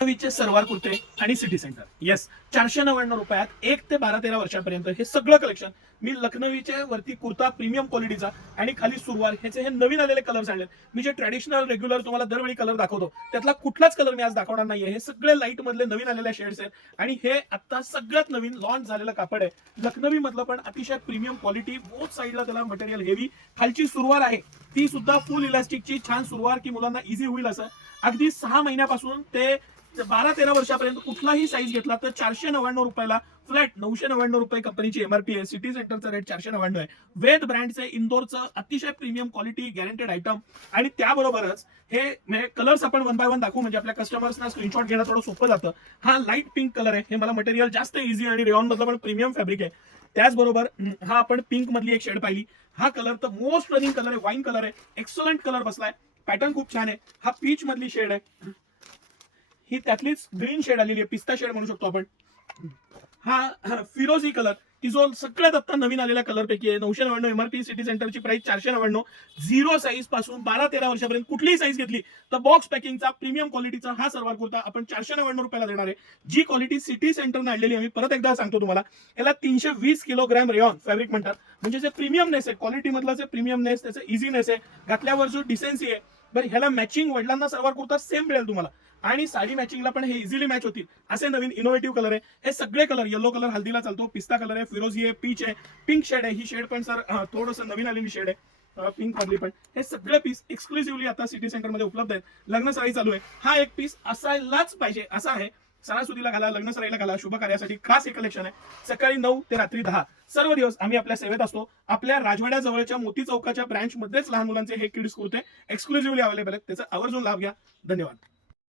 चे सलवार कुर्ते आणि सिटी सेंटर. येस, 499 रुपयात 1 ते 12-13 वर्षापर्यंत हे सगळं कलेक्शन मी लखनवीच्या वरती कुर्ता प्रीमियम क्वालिटीचा आणि खाली सुरवार ह्याचे हे नवीन आलेले कलर्स आणले. मी जे ट्रॅडिशनल रेग्युलर तुम्हाला दरवेळी कलर दाखवतो त्यातला कुठलाच कलर मी आज दाखवणार नाहीये. हे सगळे लाईट मधले नवीन आलेले शेड्स आहेत आणि हे आता सगळ्यात नवीन लॉन्च झालेलं कापड आहे. लखनवी मधलं पण अतिशय प्रीमियम क्वालिटी. बोथ साईडला त्याला मटेरियल हेवी. खालची सुरवार आहे ती सुद्धा फुल इलास्टिकची छान सुरवार की मुलांना इझी होईल असं. अगदी 6 महिन्यापासून ते 12-13 वर्षापर्यंत कुठलाही साईज घेतला तर 499 रुपयाला फ्लॅट 999 रुपये कंपनीची एमआरपी आहे. सिटी सेंटरचा रेट 499 आहे. वेद ब्रँडचे इंदोरचं अतिशय प्रीमियम क्वालिटी गॅरंटेड आयटम आणि त्याबरोबरच हे कलर्स आपण 1 बाय 1 दाखवू म्हणजे आपल्या कस्टमर्सना स्क्रीनशॉट घेणं थोडं सोपं जातं. हा लाईट पिंक कलर आहे. हे मला मटेरियल जास्त इझी आणि रेयॉन मधलं पण प्रीमियम फॅब्रिक आहे. त्याचबरोबर हा आपण पिंक मधली एक शेड पाहिली. हा कलर तर मोस्ट रनिंग कलर आहे. वाईन कलर आहे. एक्सलंट कलर बसलाय. पॅटर्न खूप छान आहे. हा पीच मधली शेड आहे. ही त्यातलीच ग्रीन शेड आलेली आहे. पिस्ता शेड म्हणू शकतो आपण. हा फिरोजी कलर की जो सगळ्यात आता नवीन आलेल्या कलर पैकी आहे. 999 एमआरपी. सिटी सेंटरची प्राइस 499. 0 साईज पासून 12-13 वर्षापर्यंत कुठलीही साईज घेतली तर बॉक्स पॅकिंगचा प्रीमियम क्वालिटीचा हा सलवार कुर्ता आपण 499 रुपयाला देणार आहे. जी क्वालिटी सिटी सेंटरने आणलेली आहे. मी परत एकदा सांगतो तुम्हाला, याला 320 किलोग्रॅम रेयॉन फॅब्रिक म्हणतात. म्हणजे जे प्रीमियमनेस आहे, क्वालिटी मधला जे प्रीमियमनेस, त्याचं इझीनेस आहे, घातल्यावर जो डिसेन्सी आहे. बरं, ह्याला मॅचिंग वडिलांना सलवार कुर्ता सेम मिळेल तुम्हाला आणि साडी मॅचिंगला पण हे इझिली मॅच होतील असे नवीन इनोव्हेटिव्ह कलर आहे. हे सगळे कलर, येलो कलर हल्दीला चालतो, पिस्ता कलर आहे, फिरोजी आहे, पीच आहे, पिंक शेड आहे. ही शेड पण सर थोडंसं नवीन आलेली शेड आहे पिंक मधली पण. हे सगळे पीस एक्सक्लुसिव्हली आता सिटी सेंटर मध्ये उपलब्ध आहेत. लग्न सराई चालू आहे. हा एक पीस असायलाच पाहिजे असा आहे. सणासुदीला घाला, लग्न सराईला घाला, शुभ कार्यासाठी खास हे कलेक्शन आहे. सकाळी 9 ते रात्री 10 सर्व दिवस आम्ही आपल्या सेवेत असतो. आपल्या राजवाड्याजवळच्या मोती चौकाच्या ब्रँच मध्येच लहान मुलांचे हे किड्स कुर्ते एक्सक्लुसिव्हली अवेलेबल आहेत. त्याचा आवर्जून लाभ घ्या. धन्यवाद.